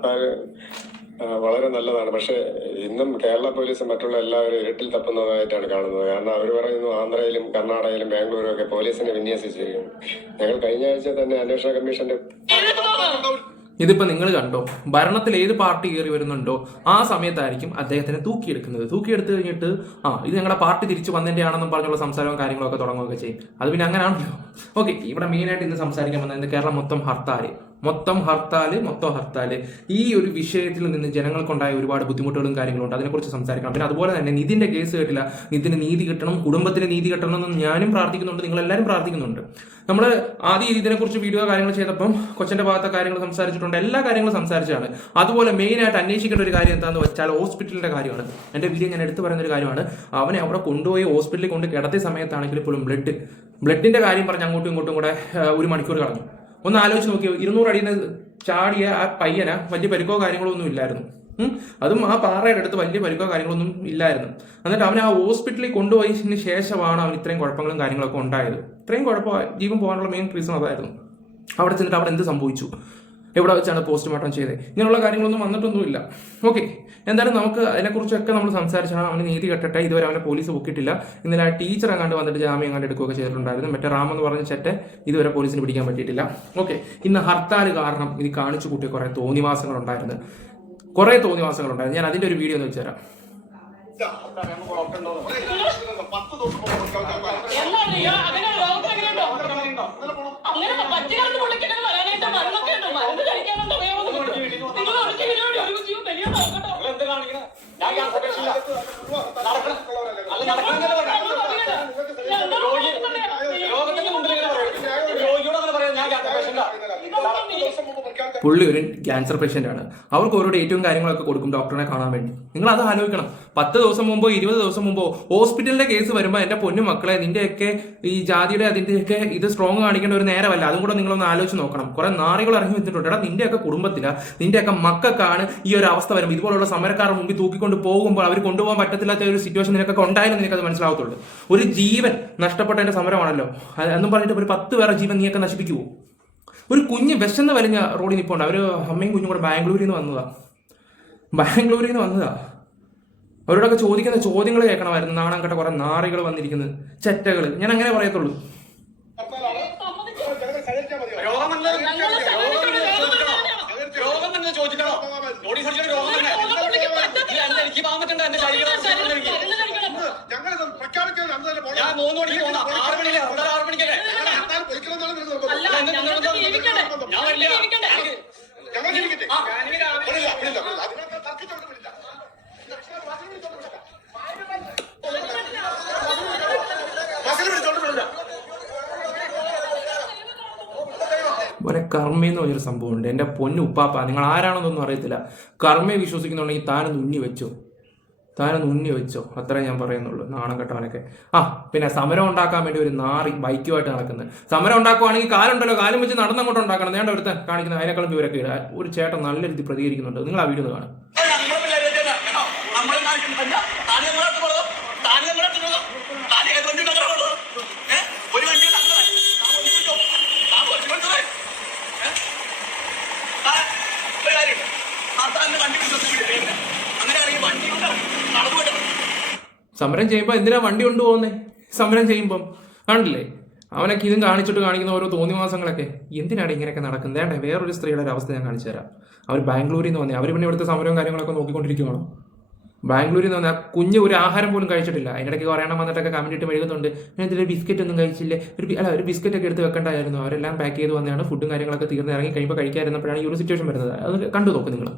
ഹർത്താൽ വളരെ നല്ലതാണ്. പക്ഷെ ഇന്നും കേരള പോലീസ് മറ്റുള്ള എല്ലാവരും ഇരുട്ടിൽ തപ്പുന്നതായിട്ടാണ് കാണുന്നത്. കാരണം അവർ പറയുന്നു ആന്ധ്രയിലും കർണാടകയിലും ബാംഗ്ലൂരും ഒക്കെ പോലീസിനെ വിന്യസിച്ചിരിക്കുന്നു. ഞങ്ങൾ കഴിഞ്ഞ ആഴ്ച തന്നെ അന്വേഷണ കമ്മീഷന്റെ ഇതിപ്പോ നിങ്ങൾ കണ്ടോ, ഭരണത്തിൽ ഏത് പാർട്ടി കയറി വരുന്നുണ്ടോ ആ സമയത്തായിരിക്കും അദ്ദേഹത്തിനെ തൂക്കിയെടുക്കുന്നത്. തൂക്കിയെടുത്ത് കഴിഞ്ഞിട്ട് ഇത് ഞങ്ങളുടെ പാർട്ടി തിരിച്ചു വന്നതിന്റെ ആണെന്നും പറഞ്ഞുള്ള സംസാരവും കാര്യങ്ങളൊക്കെ തുടങ്ങുകയൊക്കെ ചെയ്യും. അത് പിന്നെ അങ്ങനെയാണല്ലോ. ഓക്കെ, ഇവിടെ മെയിനായിട്ട് ഇന്ന് സംസാരിക്കാൻ വന്നത് കേരളം മൊത്തം ഹർത്താല്. ഈ ഒരു വിഷയത്തിൽ നിന്ന് ജനങ്ങൾക്കുണ്ടായ ഒരുപാട് ബുദ്ധിമുട്ടുകളും കാര്യങ്ങളുണ്ട്. അതിനെക്കുറിച്ച് സംസാരിക്കണം. പിന്നെ അതുപോലെ തന്നെ നിതിന്റെ കേസ് കേട്ടില്ല, നിതിന് നീതി കിട്ടണം, കുടുംബത്തിന് നീതി കിട്ടണം എന്ന് ഞാനും പ്രാർത്ഥിക്കുന്നുണ്ട്, നിങ്ങളെല്ലാവരും പ്രാർത്ഥിക്കുന്നുണ്ട്. നമ്മൾ ആദ്യം ഇതിനെക്കുറിച്ച് വീഡിയോ കാര്യങ്ങൾ ചെയ്തപ്പം കൊച്ചന്റെ ഭാഗത്തെ കാര്യങ്ങൾ സംസാരിച്ചിട്ടുണ്ട്, എല്ലാ കാര്യങ്ങളും സംസാരിച്ചാണ്. അതുപോലെ മെയിനായിട്ട് അന്വേഷിക്കേണ്ട ഒരു കാര്യം എന്താണെന്ന് വെച്ചാൽ ഹോസ്പിറ്റലിന്റെ കാര്യമാണ്. എന്റെ വീഡിയോ ഞാൻ എടുത്തു പറയുന്ന ഒരു കാര്യമാണ്. അവനെ അവിടെ കൊണ്ടുപോയി ഹോസ്പിറ്റലിൽ കൊണ്ട് കിടത്തിയ സമയത്താണെങ്കിൽ പോലും ബ്ലഡിന്റെ കാര്യം പറഞ്ഞ് അങ്ങോട്ടും ഇങ്ങോട്ടും കൂടെ 1 മണിക്കൂർ കളഞ്ഞു. ഒന്ന് ആലോചിച്ച് നോക്കിയോ, 200 അടിയിൽ നിന്ന് ചാടിയ ആ പയ്യന് വലിയ പരിക്കോ കാര്യങ്ങളോ ഒന്നും ഇല്ലായിരുന്നു. അതും ആ പാറയുടെ അടുത്ത് വലിയ പരിക്കോ കാര്യങ്ങളൊന്നും ഇല്ലായിരുന്നു. എന്നിട്ട് അവനെ ആ ഹോസ്പിറ്റലിൽ കൊണ്ടുപോയതിന് ശേഷമാണ് അവൻ ഇത്രയും കുഴപ്പങ്ങളും കാര്യങ്ങളൊക്കെ ഉണ്ടായത്. ഇത്രയും ജീവൻ പോകാനുള്ള മെയിൻ റീസൺ അതായിരുന്നു. അവിടെ ചെന്നിട്ട് അവിടെ എന്ത് സംഭവിച്ചു, എവിടെ വെച്ചാണ് പോസ്റ്റ്മോർട്ടം ചെയ്തത്, ഇങ്ങനെയുള്ള കാര്യങ്ങളൊന്നും വന്നിട്ടൊന്നുമില്ല. ഓക്കെ, എന്തായാലും നമുക്ക് അതിനെക്കുറിച്ചൊക്കെ നമ്മൾ സംസാരിച്ചാണ്. അവന് നീതി കെട്ടട്ടെ. ഇതുവരെ അവനെ പോലീസ് പൊക്കിയിട്ടില്ല. ഇന്നലെ ആ ടീച്ചർ അങ്ങാണ്ട് വന്നിട്ട് ജാമ്യം അങ്ങാണ്ട് എടുക്കുകയൊക്കെ ചെയ്തിട്ടുണ്ടായിരുന്നു. മറ്റേ റാം എന്ന് പറഞ്ഞ ചെറ്റെ ഇതുവരെ പോലീസിന് പിടിക്കാൻ പറ്റിയിട്ടില്ല. ഓക്കെ, ഇന്ന് ഹർത്താൽ കാരണം ഇത് കാണിച്ചു കൂട്ടിയ കുറേ തോന്നിവാസങ്ങളുണ്ടായിരുന്നു. ഞാൻ അതിന്റെ ഒരു വീഡിയോ ഒന്ന് വെച്ചുതരാം. പുള്ളി ഒരു ക്യാൻസർ പേഷ്യന്റ് ആണ്. അവർക്ക് ഓരോ ഡേറ്റും കാര്യങ്ങളൊക്കെ കൊടുക്കും ഡോക്ടറിനെ കാണാൻ വേണ്ടി. നിങ്ങൾ അത് ആലോചിക്കണം. 10 ദിവസം മുമ്പോ 20 ദിവസം മുമ്പോ ഹോസ്പിറ്റലിന്റെ കേസ് വരുമ്പോൾ എന്റെ പൊന്നു മക്കളെ, നിന്റെയൊക്കെ ഈ ജാതിയുടെ അതിന്റെയൊക്കെ ഇത് സ്ട്രോങ് കാണിക്കേണ്ട ഒരു നേരമല്ല. അതും കൂടെ നിങ്ങളൊന്ന് ആലോചിച്ച് നോക്കണം. കുറെ നാറികൾ ഇറങ്ങി വെച്ചിട്ടുണ്ട്. എടാ, നിന്റെയൊക്കെ കുടുംബത്തില നിന്റെയൊക്കെ മക്കൾക്കാണ് ഈ ഒരു അവസ്ഥ വരുമ്പോൾ, ഇതുപോലുള്ള സമരക്കാരുടെ മുമ്പിൽ തൂക്കിക്കൊണ്ട് പോകുമ്പോൾ അവർ കൊണ്ടുപോകാൻ പറ്റത്തില്ലാത്ത ഒരു സിറ്റുവേഷൻ നിനക്കൊക്കെ ഉണ്ടായാലും നിനക്കത് മനസ്സിലാവത്തുള്ളൂ. ഒരു ജീവൻ നഷ്ടപ്പെട്ടതിന്റെ സമരമാണല്ലോ എന്നും പറഞ്ഞിട്ട് ഒരു 10 പേരെ ജീവൻ നീയൊക്കെ നശിപ്പിക്കുവോ? ഒരു കുഞ്ഞ് വിശന്ന് വലിഞ്ഞ റോഡിൽ നിൽപ്പുണ്ട്. അവർ അമ്മയും കുഞ്ഞും കൂടെ ബാംഗ്ലൂരിൽ നിന്ന് വന്നതാ. അവരോടൊക്കെ ചോദിക്കുന്ന ചോദ്യങ്ങൾ കേൾക്കണമായിരുന്നു. നാണം കെട്ട കുറെ നാറികൾ വന്നിരിക്കുന്നത്, ചെറ്റകൾ. ഞാൻ അങ്ങനെ പറയത്തുള്ളൂ. കർമ്മയെന്ന് പറഞ്ഞൊരു സംഭവമുണ്ട്. എൻ്റെ പൊന്നു ഉപ്പാപ്പ, നിങ്ങൾ ആരാണെന്നൊന്നും അറിയത്തില്ല. കർമ്മയെ വിശ്വസിക്കുന്നുണ്ടെങ്കിൽ താനൊന്ന് ഉന്നി വെച്ചോ, അത്രേ ഞാൻ പറയുന്നുള്ളൂ. നാണം കെട്ടവനൊക്കെ. പിന്നെ സമരം ഉണ്ടാക്കാൻ വേണ്ടി ഒരു നാറി ബൈക്കുമായിട്ട് നടക്കുന്നത്. സമരം ഉണ്ടാക്കുവാണെങ്കിൽ കാലുണ്ടല്ലോ, കാലും വെച്ച് നടന്നങ്ങോട്ട് ഉണ്ടാക്കണം. നേണ്ട ഒരുത്തൻ കാണിക്കുന്നത് അതിനേക്കാളും വിവരൊക്കെ ഇടുക. ഒരു ചേട്ടൻ നല്ല രീതിയിൽ പ്രതികരിക്കുന്നുണ്ട്. നിങ്ങൾ ആ വീഡിയോ ഒന്ന് കാണും. സമരം ചെയ്യുമ്പോൾ എന്തിനാ വണ്ടി കൊണ്ടുപോകുന്നേ? സമരം ചെയ്യുമ്പം കാണില്ലേ അവനൊക്കെ ഇതും കാണിക്കുന്ന ഓരോ തോന്നിവാസങ്ങളൊക്കെ. എന്തിനാണ് ഇങ്ങനെയൊക്കെ നടക്കുന്നത്? വേണ്ട, വേറൊരു സ്ത്രീയുടെ ഒരു അവസ്ഥ ഞാൻ കാണിച്ചു തരാം. അവർ ബാംഗ്ലൂരിൽ നിന്ന് വന്നേ. അവർ പിന്നെ ഇവിടുത്തെ സമരവും കാര്യങ്ങളൊക്കെ നോക്കിക്കൊണ്ടിരിക്കുകയാണോ? ബാംഗ്ലൂരിൽ നിന്ന് വന്നാൽ കുഞ്ഞ് ഒരു ആഹാരം പോലും കഴിച്ചിട്ടില്ല. അതിനിടയ്ക്ക് പറയണം വന്നിട്ടൊക്കെ കമന്റ് ഇട്ട് എഴുതുന്നുണ്ട്, ഞാൻ ഇതിൽ ബിസ്ക്കറ്റ് ഒന്നും കഴിച്ചില്ലേ, ഒരു ബിസ്ക്കറ്റ് ഒക്കെ എടുത്ത് വെക്കേണ്ടായിരുന്നു. അവരെല്ലാം പാക്ക് ചെയ്ത് വന്നതാണ്. ഫുഡും കാര്യങ്ങളൊക്കെ തീർന്ന് ഇറങ്ങി കഴിയുമ്പോൾ കഴിക്കാതിരുന്നപ്പോഴാണ് ഈ ഒരു സിറ്റുവേഷൻ വരുന്നത്. അത് കണ്ടു നോക്കും നിങ്ങൾ.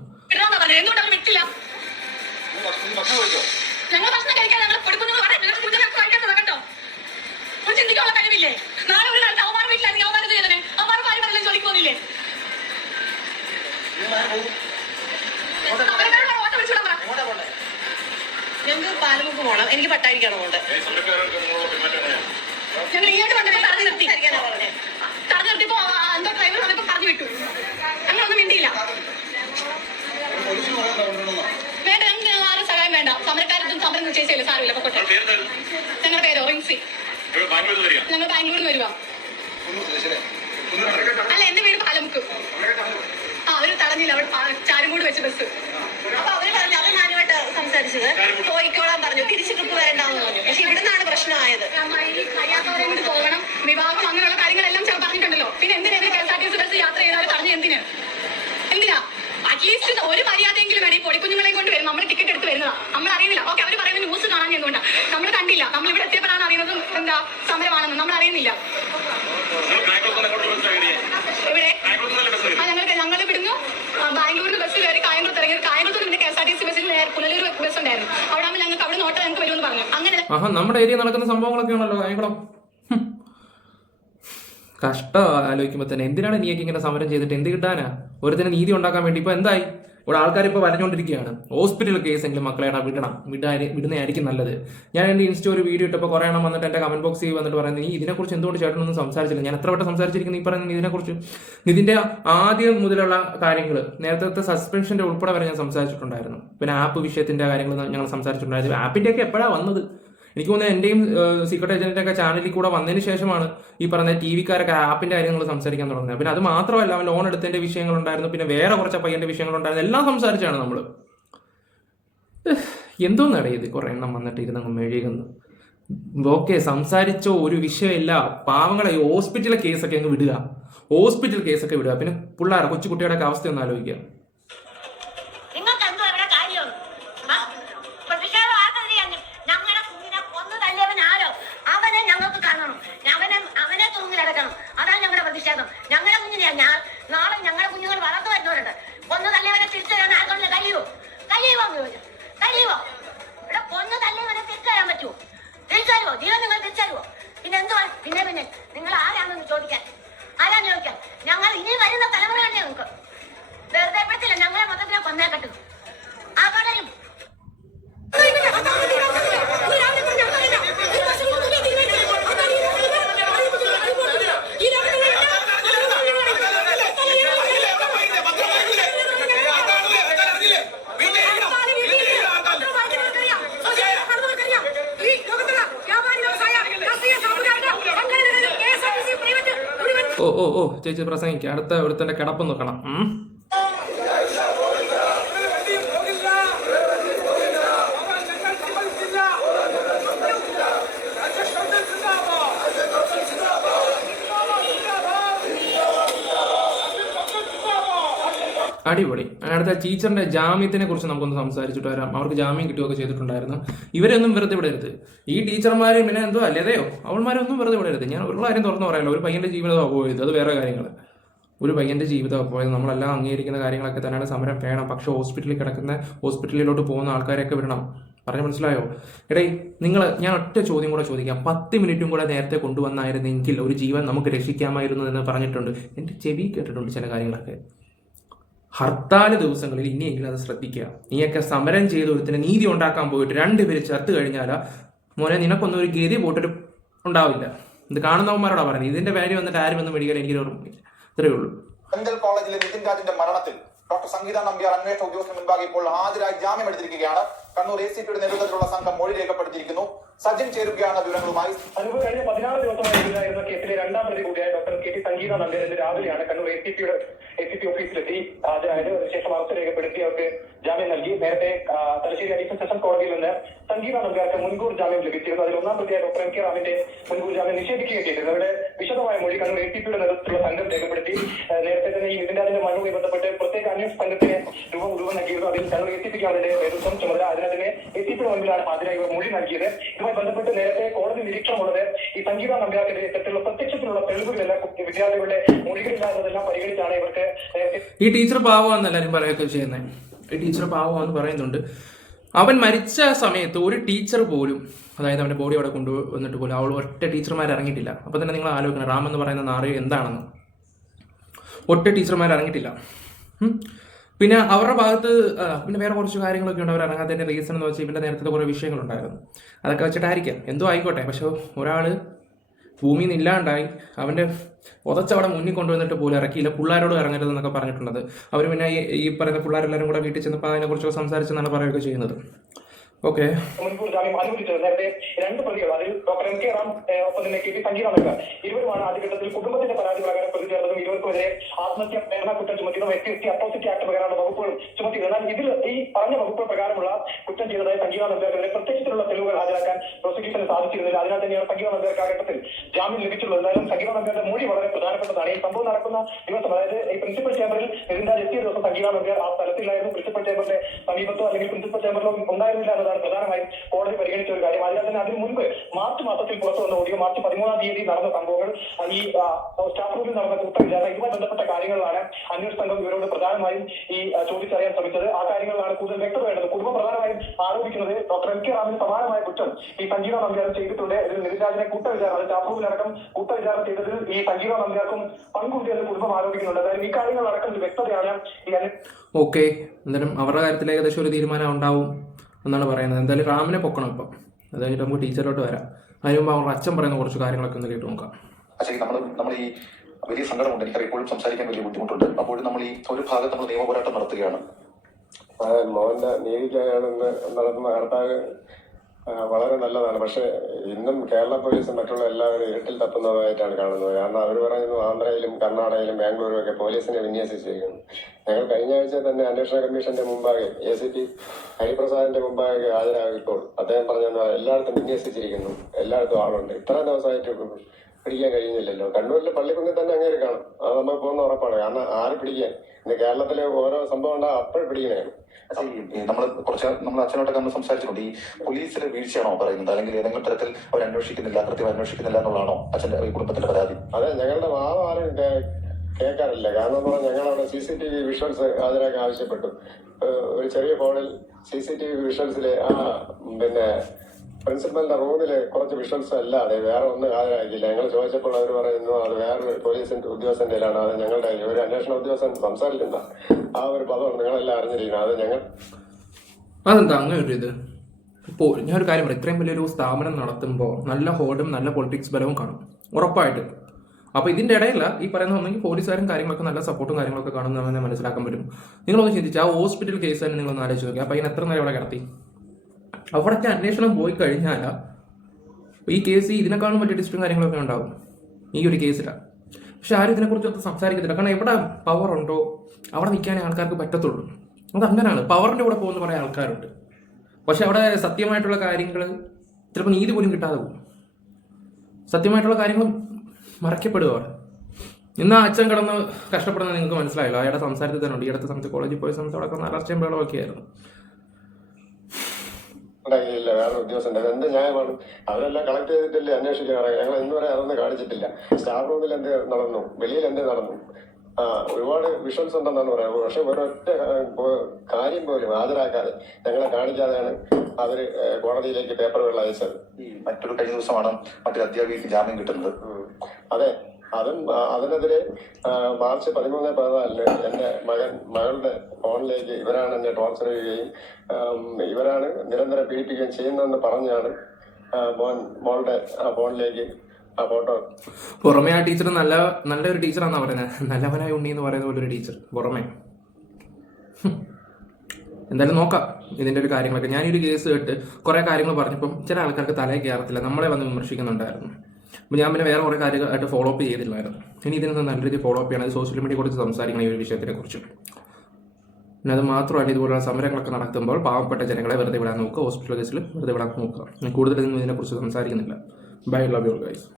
ഞങ്ങൾക്ക് പാലമുക്ക് പോകണം. എനിക്ക് പട്ടായിരിക്കാണ് പോകേണ്ടത്. ഞങ്ങൾ ഇങ്ങോട്ട് വന്നപ്പോൾ തടഞ്ഞു നിർത്തിയപ്പോ എന്തോ ഡ്രൈവർ വന്നപ്പോൾ പറഞ്ഞു വിട്ടു. ഞങ്ങളൊന്നും മിണ്ടിയില്ല. വേണ്ട, ഞങ്ങൾക്ക് ആരും സഹായം വേണ്ട. സമരക്കാരത്തും സമരം നിശ്ചയിച്ചില്ല. സാരമില്ല, പൊക്കോട്ടെ. ഞങ്ങളുടെ പേരോ റിൻസി. ഞങ്ങൾ ബാംഗ്ലൂരിൽ നിന്ന് വരുവാ. അല്ല, എന്റെ വീട് പാലമുക്ക്. അവര് തടഞ്ഞില്ല. അവിടെ ചാരുമൂട് വെച്ച് ബസ്. അപ്പൊ അവര് പറഞ്ഞു, അവൻ ഞാനുമായിട്ട് സംസാരിച്ചത് പോയിക്കോളാൻ പറഞ്ഞു, തിരിച്ച് ട്രിപ്പ് വരണ്ടാന്ന് പറഞ്ഞു. പക്ഷെ ഇവിടെ നിന്നാണ് പ്രശ്നമായത്. കഴിയാത്തവരെ കൊണ്ട് പോകണം, വിവാഹം, അങ്ങനെയുള്ള കാര്യങ്ങളെല്ലാം പറഞ്ഞിട്ടുണ്ടല്ലോ. പിന്നെ എന്തിനാ KSRTC ബസ് യാത്ര ചെയ്താൽ തടഞ്ഞു? എന്തിനാ? അറ്റ്ലീസ്റ്റ് ഒരു മര്യാദയെങ്കിലും വേണം. ഈ പൊടിക്കുഞ്ഞുങ്ങളെ കൊണ്ട് വരും, നമ്മൾ ടിക്കറ്റ് എടുത്ത് വരുന്നതാ, നമ്മൾ അറിയുന്നില്ല. ഓക്കെ, അവർ പറയുന്ന ന്യൂസ് കാണാൻ എന്തുകൊണ്ടാണ് നമ്മൾ കണ്ടില്ല? നമ്മൾ ഇവിടെ എത്തിയപ്പോഴാണ് അറിയുന്നത് എന്താ സമരമാണെന്ന്. നമ്മൾ അറിയുന്നില്ല. ഇവിടെ ഞങ്ങൾ ഇവിടുന്ന് ബാംഗ്ലൂരിൽ ബസ് കയറി കായംകുളത്ത് ഇറങ്ങി. കായംകുളത്ത് പിന്നെ KSRTC ബസ്സിൽ പുനലൂർ ബസ് ഉണ്ടായിരുന്നു. അവിടെ ആകുമ്പോൾ ഞങ്ങൾക്ക് അവിടെ നോട്ട് ഞങ്ങൾക്ക് വരുമെന്ന് പറഞ്ഞു. അങ്ങനെ നമ്മുടെ ഏരിയ നടക്കുന്ന സംഭവങ്ങളൊക്കെ ആണല്ലോ കായംകുളം. കഷ്ടം ആലോചിക്കുമ്പോൾ തന്നെ. എന്തിനാണ് നീയൊക്കെ ഇങ്ങനെ സമരം ചെയ്തിട്ട് എന്ത് കിട്ടാനാ? ഒരുത്തിന് നീതി ഉണ്ടാക്കാൻ വേണ്ടി ഇപ്പൊ എന്തായി? ഇവിടെ ആൾക്കാർ ഇപ്പോൾ വരഞ്ഞുകൊണ്ടിരിക്കുകയാണ്. ഹോസ്പിറ്റൽ കേസെങ്കിലും മക്കളെ വിടുന്നതായിരിക്കും നല്ലത്. ഞാൻ എൻ്റെ ഇൻസ്റ്റ ഒരു വീഡിയോ ഇട്ടപ്പോൾ കുറേ എണ്ണം വന്നിട്ട് എൻ്റെ കമന്റ് ബോക്സിൽ വന്നിട്ട് പറയുന്നത്, നീ ഇതിനെക്കുറിച്ച് എന്തുകൊണ്ട് ചേട്ടനൊന്നും സംസാരിച്ചില്ല? ഞാൻ എത്ര വട്ടം സംസാരിച്ചിരിക്കുന്നു ഈ പറയുന്നത് ഇതിനെക്കുറിച്ച്. ഇതിന്റെ ആദ്യം മുതലുള്ള കാര്യങ്ങൾ, നേരത്തെ സസ്പെൻഷന്റെ ഉൾപ്പെടെ വരെ ഞാൻ സംസാരിച്ചിട്ടുണ്ടായിരുന്നു. പിന്നെ ആപ്പ് വിഷയത്തിന്റെ കാര്യങ്ങൾ ഞങ്ങൾ സംസാരിച്ചിട്ടുണ്ടായിരുന്നു. ആപ്പിന്റെയൊക്കെ എപ്പോഴാണ് വന്നത്? എനിക്ക് തോന്നുന്നത് എൻ്റെയും സീക്രട്ട് ഏജന്റിന്റെ ഒക്കെ ചാനലിൽ കൂടെ വന്നതിന് ശേഷമാണ് ഈ പറഞ്ഞ TV-കാരൊക്കെ ആപ്പിന്റെ കാര്യങ്ങൾ സംസാരിക്കാൻ തുടങ്ങുന്നത്. പിന്നെ അത് മാത്രമല്ല, അവൻ ലോൺ എടുത്തതിന്റെ വിഷയങ്ങളുണ്ടായിരുന്നു, പിന്നെ വേറെ കുറച്ച് പയ്യന്റെ വിഷയങ്ങളുണ്ടായിരുന്നു. എല്ലാം സംസാരിച്ചാണ് നമ്മൾ. എന്തോന്നാണ് ഇത്? കുറെ എണ്ണം വന്നിട്ട് ഇരുന്ന് മെഴുകുന്നു. ഓക്കെ, സംസാരിച്ചോ, ഒരു വിഷയമില്ല. പാവങ്ങളെ ഹോസ്പിറ്റലിലെ കേസൊക്കെ അങ്ങ് വിടുക, ഹോസ്പിറ്റൽ കേസൊക്കെ വിടുക. പിന്നെ പിള്ളേരെ കൊച്ചു കുട്ടിയുടെ ഒക്കെ അവസ്ഥ ഒന്ന് ആലോചിക്കുക. ഞങ്ങളുടെ കുഞ്ഞിനെയാ നാളെ ഞങ്ങളുടെ കുഞ്ഞുങ്ങൾ വളർന്നു വരുന്നവരുണ്ട്. കൊന്നു തല്ലിയവനെ തിരിച്ചു തരാൻ ആർക്കൊന്നും കഴിയുമോ? ഇവിടെ കൊന്നു തല്ലിയവനെ തിരിച്ചു തരാൻ പറ്റുമോ? തിരിച്ചറിവോ? ജീവൻ നിങ്ങൾ തിരിച്ചറിവോ? പിന്നെ എന്തുവാ? പിന്നെ നിങ്ങൾ ആരാണെന്ന് ചോദിക്കാൻ ഞങ്ങൾ ഇനി വരുന്ന തലമുറയാണ്. നിങ്ങൾക്ക് വെറുതെ പെടുത്തില്ല, ഞങ്ങളെ മൊത്തത്തിനെ കൊന്നേ പറ്റും. ആ പടരും ഓ ചേച്ചി പ്രസംഗിക്കുക. അടുത്ത ഒരുത്തന്റെ കിടപ്പ് നോക്കണം. അടിപൊളി. അടുത്ത ടീച്ചറിന്റെ ജാമ്യത്തിനെ കുറിച്ച് നമുക്കൊന്ന് സംസാരിച്ചിട്ട് വരാം. അവർക്ക് ജാമ്യം കിട്ടുകയൊക്കെ ചെയ്തിട്ടുണ്ടായിരുന്നു. ഇവരൊന്നും വെറുതെ വിടരുത്. ഈ ടീച്ചർമാര് പിന്നെ എന്തോ അല്ലേതയോ അവന്മാരൊന്നും വെറുതെ വിടരുത്. ഞാൻ ഒരു കാര്യം തുറന്നു പറയാമല്ലോ, ഒരു പയ്യന്റെ ജീവിതമാണ് പോയത്, അത് വേറെ കാര്യങ്ങൾ. ഒരു പയ്യന്റെ ജീവിതമാണ് പോയത്. നമ്മളെല്ലാം അംഗീകരിക്കുന്ന കാര്യങ്ങളൊക്കെ തന്നെയാണ്. സമരം വേണം, പക്ഷെ ഹോസ്പിറ്റലിലോട്ട് പോകുന്ന ആൾക്കാരെയൊക്കെ വിടണം. പറഞ്ഞു മനസ്സിലായോ? ഞാൻ ഒറ്റ ചോദ്യം കൂടെ ചോദിക്കാം. 10 മിനിറ്റും കൂടെ നേരത്തെ കൊണ്ടുവന്നായിരുന്നെങ്കിൽ ഒരു ജീവൻ നമുക്ക് രക്ഷിക്കാമായിരുന്നു എന്ന് പറഞ്ഞിട്ടുണ്ട്. എൻ്റെ ചെവി കേട്ടിട്ടുണ്ട് ചില കാര്യങ്ങളൊക്കെ. ഹർത്താൽ ദിവസങ്ങളിൽ ഇനിയെങ്കിലും അത് ശ്രദ്ധിക്കുക. നീയൊക്കെ സമരം ചെയ്ത് ഒരുത്തിന് നീതി ഉണ്ടാക്കാൻ പോയിട്ട് 2 പേര് ചത്തു കഴിഞ്ഞാൽ മോനെ നിനക്കൊന്നും ഒരു ഗതി പോട്ടിട്ട് ഉണ്ടാവില്ല. ഇത് കാണുന്നവന്മാരോടാ പറയുന്നത്. ഇതിന്റെ വാല്യൂ വന്നിട്ട് ആരും ഒന്നും മേടിക്കാൻ എനിക്ക് ഓർമ്മയില്ല. ഇത്രയേ ഉള്ളൂ. മെന്റൽ കോളേജിലെ നിതിൻ രാജിന്റെ മരണത്തിൽ ഡോക്ടർ സംഗീത നമ്പ്യാർ അന്വേഷണ ഉദ്യോഗസ്ഥന് മുൻപാകെ ഇപ്പോൾ ഹാജരായി ജാമ്യം എടുത്തിരിക്കുകയാണ്. കണ്ണൂർ ACPയുടെ നേതൃത്വത്തിലുള്ള സംഘം മൊഴി രേഖപ്പെടുത്തിയിരിക്കുന്നു. സജിൻ ചേരുകയാണ് വിവരങ്ങളുമായി. അനുഭവ കഴിഞ്ഞ 16 ദിവസമായി എതിരായിരുന്ന കേസിലെ 2ാം പ്രതി കൂടിയായ ഡോക്ടർ KT സംഗീത നമ്പ്യാർ ഇന്ന് രാവിലെയാണ് കണ്ണൂർ ACP ഓഫീസിലെത്തി ഹാജരായത്. അതിനുശേഷം അറസ്റ്റ് രേഖപ്പെടുത്തി അവർക്ക് ജാമ്യം നൽകി. നേരത്തെ തലശ്ശേരി അഡീഷണൽ സെഷൻസ് കോടതിയിൽ നിന്ന് സംഗീത നമ്പ്യാർക്ക് മുൻകൂർ ജാമ്യം ലഭിച്ചിരുന്നു. അതിൽ 1ാം പ്രതിയായ ഡോക്ടർ MK റാമിന്റെ മുൻകൂർ ജാമ്യം നിഷേധിക്കുകയും ചെയ്തിരുന്നു. അവരുടെ വിശദമായ മൊഴി കണ്ണൂർ ACPയുടെ നേതൃത്വത്തിലുള്ള സംഘം രേഖപ്പെടുത്തി. നേരത്തെ തന്നെ ഈ നിതിൻ രാജിന്റെ മരണവുമായി ബന്ധപ്പെട്ട് പ്രത്യേക അന്വേഷണ സംഘത്തിന് രൂപം നൽകിയിരുന്നു. അതിൽ കണ്ണൂർ ACPക്കാണ് അതിന്റെ നേതൃത്വം ചുമതല. അതിനെ ACPയുടെ മുൻപിലാണ് ഹാജരായി മൊഴി നൽകിയത്. ഇതുമായി ബന്ധപ്പെട്ട് നേരത്തെ കോടതി നിരീക്ഷണമുള്ളത് ഈ സംഗീത നമ്പ്യാർക്കെതിരെ ഇത്തരത്തിലുള്ള പ്രത്യക്ഷത്തിലുള്ള തെളിവുകളെല്ലാം വിദ്യാർത്ഥികളുടെ മൊഴികളില്ലാത്തതെല്ലാം പരിഗണിച്ചാണ് ഇവർക്ക്. ഈ ടീച്ചർ പാവമാണെന്ന് എല്ലാവരും പറയുകയൊക്കെ ചെയ്യുന്നത്. ഈ ടീച്ചർ പാവമാണെന്ന് പറയുന്നുണ്ട്. അവൻ മരിച്ച സമയത്ത് ഒരു ടീച്ചർ പോലും, അതായത് അവന്റെ ബോഡി അവിടെ കൊണ്ടുവന്നിട്ട് പോലും അവൾ ഒറ്റ ടീച്ചർമാർ ഇറങ്ങിയിട്ടില്ല. അപ്പൊ തന്നെ നിങ്ങൾ ആലോചിക്കണം റാം എന്ന് പറയുന്ന നാറി എന്താണെന്ന്. ഒറ്റ ടീച്ചർമാർ ഇറങ്ങിയിട്ടില്ല. പിന്നെ അവരുടെ ഭാഗത്ത് പിന്നെ വേറെ കുറച്ച് കാര്യങ്ങളൊക്കെ ഉണ്ട്. അവർ ഇറങ്ങാത്തതിന്റെ റീസൺ എന്ന് വെച്ചാൽ ഇവന്റെ നേരത്തെ കുറേ വിഷയങ്ങളുണ്ടായിരുന്നു. അതൊക്കെ വെച്ചിട്ടായിരിക്കാം, എന്തോ ആയിക്കോട്ടെ. പക്ഷെ ഒരാൾ ഭൂമിയിൽ നിന്ന് ഇല്ലാണ്ടായി അവന്റെ ഉതച്ചവിടെ മുന്നിൽ കൊണ്ടുവന്നിട്ട് പോലും ഇറക്കിയില്ല. പിള്ളേരോട് ഇറങ്ങരുതെന്നൊക്കെ പറഞ്ഞിട്ടുള്ളത്. അവർ പിന്നെ ഈ പറയുന്ന പിള്ളേരെല്ലാവരും കൂടെ വീട്ടിൽ ചെന്നപ്പോൾ അതിനെക്കുറിച്ചൊക്കെ സംസാരിച്ചെന്നാണ് പറയുകയൊക്കെ ചെയ്യുന്നത്. ഓക്കെ. മുൻകൂർ ജാമ്യം അനുവദിച്ചത്. നേരത്തെ 2 പ്രതികൾ, അതിൽ ഡോക്ടർ എം കെ റാം ഒപ്പം തന്നെ KT സംഗീത നമ്പ്യാർ, ഇരുവരുമാണ് ആദ്യഘട്ടത്തിൽ കുടുംബത്തിന്റെ പരാതി പ്രകാരം പ്രതി ചേർന്നതും ഇരുവർക്കുമെതിരെ ആത്മഹത്യ പ്രേരണ കുറ്റം ചുമത്തിയതും SC അട്രോസിറ്റി ആക്ട് പ്രകാരമുള്ള വകുപ്പുകൾ ചുമത്തിയത്. എന്നാൽ ഇതിൽ ഈ പറഞ്ഞ വകുപ്പ് പ്രകാരമുള്ള കുറ്റം ചെയ്തതായി സംഗീത നമ്പ്യാർക്കെതിരെ പ്രത്യക്ഷത്തിലുള്ള തെളിവുകൾ ഹാജരാക്കാൻ പ്രോസിക്യൂഷന് സാധിച്ചിരുന്നില്ല. അതിനാൽ തന്നെയാണ് സംഗീത നമ്പ്യാർക്ക് ആ ഘട്ടത്തിൽ ജാമ്യം ലഭിച്ചുള്ളത്. എന്തായാലും സംഗീത നമ്പ്യാരുടെ മൊഴി വളരെ പ്രധാനപ്പെട്ടതാണ്. ഈ സംഭവം നടക്കുന്ന ദിവസം, അതായത് ഈ പ്രിൻസിപ്പൽ ചേംബറിൽ നിതിൻ രാജ് എത്തിയ ദിവസം സംഗീത നമ്പ്യാർ ആ സ്ഥലത്തില്ലായിരുന്നു. പ്രിൻസിപ്പൽ ചേംബറിന്റെ സമീപത്തോ അല്ലെങ്കിൽ പ്രിൻസിപ്പൽ ചേംബറിലോ ഉണ്ടായിരുന്നില്ല എന്നതാണ് പ്രധാനമായും കോടതി പരിഗണിച്ച ഒരു കാര്യം. അതിനാൽ തന്നെ അതിന് മുൻപ് മാർച്ച് മാസത്തിൽ പുറത്തു വന്ന ഓഡിയോ, മാർച്ച് 13-ാം തീയതി നടന്ന സംഭവങ്ങൾ, ഈ സ്റ്റാഫ് റൂമിൽ നടന്ന കൂട്ടവിചാരണ, ഇതുമായി ബന്ധപ്പെട്ട കാര്യങ്ങളിലാണ് അന്വേഷണ സംഘം ഇവരോട് പ്രധാനമായും ഈ ചോദിച്ചറിയാൻ ശ്രമിച്ചത്. ആ കാര്യങ്ങളിലാണ് കൂടുതൽ വ്യക്തത വേണ്ടത്. കുടുംബം പ്രധാനമായും ആരോപിക്കുന്നത് ഡോക്ടർ എം കെ റാമിന് സമാനമായ കുറ്റം ഈ സംഗീത നമ്പ്യാരും ചെയ്തിട്ടുണ്ട്. ഇതിൽ നിതിൻ രാജിനെ കൂട്ടവിചാരണ, സ്റ്റാഫ് റൂമിലടക്കം കൂട്ടവിചാരണ ചെയ്തതിൽ ഈ സംഗീത നമ്പ്യാർക്കും പങ്കുണ്ട് എന്ന് കുടുംബം ആരോപിക്കുന്നുണ്ട്. അതായത് ഈ കാര്യങ്ങളടക്കം ഒരു വ്യക്തതയാണ് ഈ ഓക്കെ. എന്തായാലും അവരുടെ കാര്യത്തിൽ ഏകദേശം ഒരു തീരുമാനം ഉണ്ടാവും എന്നാണ് പറയുന്നത്. എന്തായാലും റാമിനെ പൊക്കണം ഇപ്പം. അത് കഴിഞ്ഞിട്ട് നമുക്ക് ടീച്ചറിലോട്ട് വരാം. അതിന് മുമ്പ് അവരുടെ അച്ഛൻ പറയുന്ന കുറച്ച് കാര്യങ്ങളൊക്കെ ഒന്ന് കേട്ട് നോക്കാം. പക്ഷേ നമ്മൾ ഈ വലിയ സങ്കടമുണ്ട്. എനിക്ക് ഇപ്പോഴും സംസാരിക്കാൻ വലിയ ബുദ്ധിമുട്ടുണ്ട്. അപ്പോഴും നമ്മൾ ഈ ഒരു ഭാഗത്ത് നമ്മൾ നിയമ പോരാട്ടം നടത്തുകയാണ്. മോഹന്റെ നീതിക്കായാണെന്ന് നടത്തുന്ന ഹർത്താൽ വളരെ നല്ലതാണ്. പക്ഷെ ഇന്നും കേരള പോലീസ് മറ്റുള്ള എല്ലാവരും ഇരുട്ടിൽ തപ്പുന്നതായിട്ടാണ് കാണുന്നത്. കാരണം അവർ പറയുന്നു ആന്ധ്രയിലും കർണാടകയിലും ബാംഗ്ലൂരും ഒക്കെ പോലീസിനെ വിന്യസിച്ചിരിക്കുന്നു. ഞങ്ങൾ കഴിഞ്ഞ ആഴ്ച തന്നെ അന്വേഷണ കമ്മീഷന്റെ മുമ്പാകെ ACP ഹരിപ്രസാദിന്റെ മുമ്പാകെ ഹാജരാകിപ്പോൾ അദ്ദേഹം പറഞ്ഞ എല്ലായിടത്തും വിന്യസിച്ചിരിക്കുന്നു, എല്ലായിടത്തും ആളുണ്ട്. ഇത്ര ദിവസമായിട്ട് പിടിക്കാൻ കഴിയുന്നില്ലല്ലോ. കണ്ണൂരിലെ പള്ളിക്കുന്നിൽ തന്നെ അങ്ങേര് കാണും. അത് നമുക്ക് പോകുന്ന ഉറപ്പാണ്. കാരണം ആര് പിടിക്കാൻ? ഇന്ന് കേരളത്തിലെ ഓരോ സംഭവം ഉണ്ടാകും അപ്പോൾ പിടിക്കണേ. നമ്മൾ അച്ഛനോട്ടൊക്കെ നമ്മൾ സംസാരിച്ചിട്ടുണ്ട്. ഈ പോലീസിലെ വീഴ്ചയാണോ പറയുന്നത്, അല്ലെങ്കിൽ ഏതെങ്കിലും തരത്തിൽ അവർ അന്വേഷിക്കുന്നില്ല, കൃത്യം അന്വേഷിക്കുന്നില്ല എന്നുള്ളതാണോ അച്ഛന്റെ ഈ കുടുംബത്തിന്റെ പരാതി? അതെ, ഞങ്ങളുടെ വാദം ആരും കേൾക്കാറില്ല. കാരണം ഞങ്ങളവിടെ CCTV വിഷ്വൽസ് ഹാജരാക്കാൻ ആവശ്യപ്പെട്ടു. ഒരു ചെറിയ ഫോണിൽ CCTV വിഷ്വൽസില് പിന്നെ പ്രിൻസിപ്പലിന്റെ റൂമില് കുറച്ച് വിഷ്വൽസ് അല്ലാതെ വേറെ ഒന്നും ഹാജരാക്കിയില്ല. ഞങ്ങൾ ചോദിച്ചപ്പോൾ അവർ പറയുന്നു അത് വേറൊരു പോലീസിന്റെ ഉദ്യോഗസ്ഥന്റെ അത് ഞങ്ങളുടെ ഒരു അന്വേഷണ ഉദ്യോഗസ്ഥൻ സംസാരിക്കുന്ന ആ ഒരു പദം നിങ്ങളെല്ലാം അറിഞ്ഞിരിക്കണം. അത് ഞങ്ങൾ അതെന്താ അങ്ങനെ ഒരു ഇത്? ഇപ്പോൾ ഞാനൊരു കാര്യം പറയാം. ഇത്രയും വലിയൊരു സ്ഥാപനം നടത്തുമ്പോൾ നല്ല ഹോർഡും നല്ല പൊളിറ്റിക്സ് ബലവും കാണും ഉറപ്പായിട്ട്. അപ്പോൾ ഇതിൻ്റെ ഇടയില്ല ഈ പറയുന്ന ഒന്നെങ്കിൽ പോലീസുകാരും കാര്യങ്ങളൊക്കെ നല്ല സപ്പോർട്ടും കാര്യങ്ങളൊക്കെ കാണുന്നതെന്ന് മനസ്സിലാക്കാൻ പറ്റും. നിങ്ങളൊന്ന് ചിന്തിച്ചാൽ ആ ഹോസ്പിറ്റൽ കേസ് തന്നെ നിങ്ങളൊന്ന് ആലോചിച്ച് നോക്കി. അപ്പോൾ അതിന് എത്ര നേരം അവിടെ കിടത്തി? അവിടേക്ക് അന്വേഷണം പോയി കഴിഞ്ഞാൽ ഈ കേസ് ഇതിനെക്കാളും വലിയ ഡിസ്റ്റും കാര്യങ്ങളൊക്കെ ഉണ്ടാവും ഈ ഒരു കേസിലാണ്. പക്ഷെ ആരും ഇതിനെക്കുറിച്ചൊന്നും സംസാരിക്കത്തില്ല. കാരണം എവിടെ പവർ ഉണ്ടോ അവിടെ നിൽക്കാനേ ആൾക്കാർക്ക് പറ്റത്തുള്ളൂ. അതങ്ങനെയാണ്. പവറിൻ്റെ കൂടെ പോകുന്ന കുറേ ആൾക്കാരുണ്ട്. പക്ഷെ അവിടെ സത്യമായിട്ടുള്ള കാര്യങ്ങൾ ചിലപ്പോൾ നീതി പോലും കിട്ടാതെ പോകും. സത്യമായിട്ടുള്ള കാര്യങ്ങൾ മറയ്ക്കപ്പെടുക. ഇന്ന് ആ അച്ഛൻ കിടന്ന് കഷ്ടപ്പെടുന്നത് നിങ്ങൾക്ക് മനസ്സിലായല്ലോ. അയാളുടെ സംസാരത്തിൽ തന്നെ ഉണ്ട്. ഈ അടുത്ത സമയത്ത് കോളേജിൽ പോയ സമയത്ത് അവിടെ കിടന്ന അറസ്റ്റ് ബഹളമൊക്കെ ആയിരുന്നു. ഉണ്ടാക്കിയില്ല വേറെ ഉദ്യോഗസ്ഥന്റെ. എന്ത് ന്യായമാണ്? അവരെല്ലാം കളക്ട് ചെയ്തിട്ടല്ലേ അന്വേഷിക്കാൻ. ഞങ്ങൾ ഇന്ന് വരെ അതൊന്നും കാണിച്ചിട്ടില്ല. സ്റ്റാഫ് റൂമിൽ എന്ത് നടന്നു, വെളിയിൽ എന്ത് നടന്നു, ഒരുപാട് വിഷ്വൽസ് ഉണ്ടെന്നാണ് പറയുന്നത്. പക്ഷെ ഒരൊറ്റ കാര്യം പോലും ഹാജരാക്കാതെ ഞങ്ങളെ കാണിക്കാതെയാണ് അവര് കോടതിയിലേക്ക് പേപ്പറുകൾ അയച്ചത്. ഈ മറ്റൊരു കഴിഞ്ഞ ദിവസമാണ് മറ്റൊരു അധ്യാപികയ്ക്ക് ജാമ്യം കിട്ടുന്നത്. അതെ, അതിനെതിരെ മാർച്ച് 13-14 എന്റെ മകളുടെ ഫോണിലേക്ക് ഇവരാണ് എന്നെ ടോർച്ചർ ചെയ്യുകയും ഇവരാണ് നിരന്തരം പീഡിപ്പിക്കുകയും ചെയ്യുന്നതെന്ന് പറഞ്ഞാണ് മോളുടെ ഫോണിലേക്ക് ആ ഫോട്ടോ. പുറമെ ആ ടീച്ചർ നല്ലൊരു ടീച്ചറാണെന്നാ പറയുന്നത്. നല്ലവനായ ഉണ്ണി എന്ന് പറയുന്ന പോലൊരു ടീച്ചർ പുറമെ. എന്തായാലും നോക്കാം ഇതിൻ്റെ ഒരു കാര്യങ്ങളൊക്കെ. ഞാനൊരു കേസ് കേട്ട് കുറേ കാര്യങ്ങൾ പറഞ്ഞപ്പം ചില ആൾക്കാർക്ക് തലയിൽ കയറത്തില്ല. നമ്മളെ വന്ന് വിമർശിക്കുന്നുണ്ടായിരുന്നു. അപ്പോൾ ഞാൻ പിന്നെ വേറെ കുറേ കാര്യമായിട്ട് ഫോളോ അപ്പ് ചെയ്തില്ലായിരുന്നു. ഇനി ഇതിനൊന്ന് നല്ല രീതിയിൽ ഫോളോ അപ്പ് ചെയ്യണം. അത് സോഷ്യൽ മീഡിയയെ കുറിച്ച് സംസാരിക്കണം ഈ ഒരു വിഷയത്തിനെ കുറിച്ച്. പിന്നെ അത് മാത്രമല്ല, ഇതുപോലുള്ള സമരങ്ങളൊക്കെ നടത്തുമ്പോൾ പാവപ്പെട്ട ജനങ്ങളെ വെറുതെ വിടാൻ നോക്കുക. ഹോസ്പിറ്റൽ കേസിൽ വെറുതെ വിടാൻ നോക്കുക. ഞാൻ കൂടുതലൊന്നും ഇതിനെക്കുറിച്ച് സംസാരിക്കുന്നില്ല. Bye, love you guys.